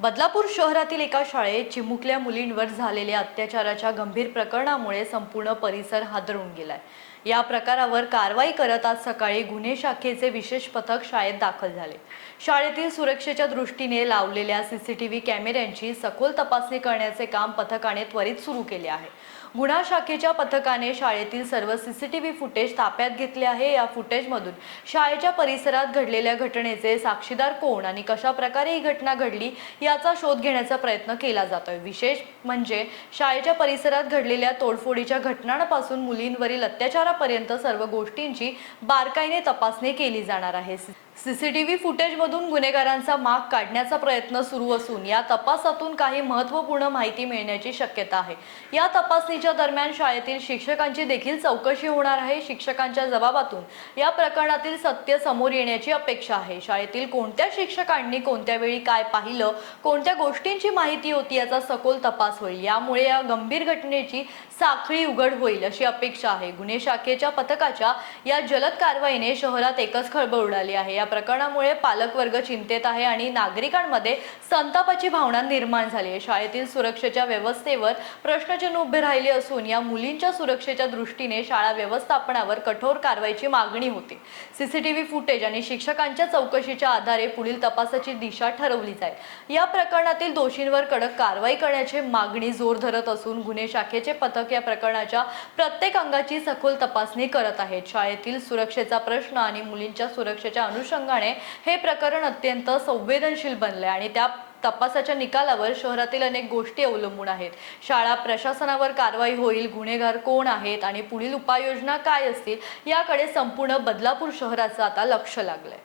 बदलापूर शहरातील एका शाळेत चिमुकल्या मुलींवर झालेल्या अत्याचाराच्या गंभीर प्रकरणामुळे संपूर्ण परिसर हादरून गेलाय. या प्रकारावर कारवाई करत आज सकाळी गुन्हे शाखेचे विशेष पथक शाळेत दाखल झाले. शाळेतील सुरक्षेच्या दृष्टीने लावलेल्या सीसीटीव्ही कॅमेऱ्यांची सखोल तपासणी करण्याचे काम पथकाने त्वरित सुरू केले आहे. गुन्हा शाखेच्या पथकाने शाळेतील सर्व सीसीटीव्ही फुटेज ताब्यात घेतले आहे. या फुटेजमधून शाळेच्या परिसरात घडलेल्या घटनेचे साक्षीदार कोण आणि कशा प्रकारे ही घटना घडली याचा शोध घेण्याचा प्रयत्न केला जातोय. विशेष म्हणजे शाळेच्या परिसरात घडलेल्या तोडफोडीच्या घटनांपासून मुलींवरील अत्याचारापर्यंत सर्व गोष्टींची बारकाईने तपासणी केली जाणार आहे. सीसीटीव्ही फुटेजमधून गुन्हेगारांचा माग काढण्याचा प्रयत्न सुरू असून या तपासातून काही महत्त्वपूर्ण माहिती मिळण्याची शक्यता आहे. या तपासणीच्या दरम्यान शाळेतील शिक्षकांची देखील चौकशी होणार आहे. शिक्षकांच्या जबाबातून या प्रकरणातील सत्य समोर येण्याची अपेक्षा आहे. शाळेतील कोणत्या शिक्षकांनी कोणत्या वेळी काय पाहिलं कोणत्या गोष्टींची माहिती होती याचा सखोल तपास होईल. यामुळे या गंभीर घटनेची साखळी उघड होईल अशी अपेक्षा आहे. गुन्हे शाखेच्या पथकाच्या या जलद कारवाईने शहरात एकच खळबळ उडाली आहे. या प्रकरणामुळे पालकवर्ग चिंतेत आहे आणि नागरिकांमध्ये संतापाची भावना निर्माण झाली आहे. शाळेतील सुरक्षेच्या व्यवस्थेवर प्रश्नचिन्ह उभे राहिले असून या मुलींच्या सुरक्षेच्या दृष्टीने शाळा व्यवस्थापनावर कठोर कारवाईची मागणी होती. सीसीटीव्ही फुटेज आणि शिक्षकांच्या चौकशीच्या आधारे पुढील तपासाची दिशा ठरवली जाईल. या प्रकरणातील दोषींवर कडक कारवाई करण्याची मागणी जोर धरत असून गुन्हे शाखेचे पथक या प्रकरणाच्या प्रत्येक अंगाची सखोल तपासणी करत आहेत. शाळेतील सुरक्षेचा प्रश्न आणि मुलींच्या सुरक्षेच्या अनुषंगाने हे प्रकरण अत्यंत संवेदनशील बनले आणि त्या तपासाच्या निकालावर शहरातील अनेक गोष्टी अवलंबून आहेत. शाळा प्रशासनावर कारवाई होईल गुन्हेगार कोण आहेत आणि पुढील उपाययोजना काय असतील याकडे संपूर्ण बदलापूर शहराचं आता लक्ष लागलंय.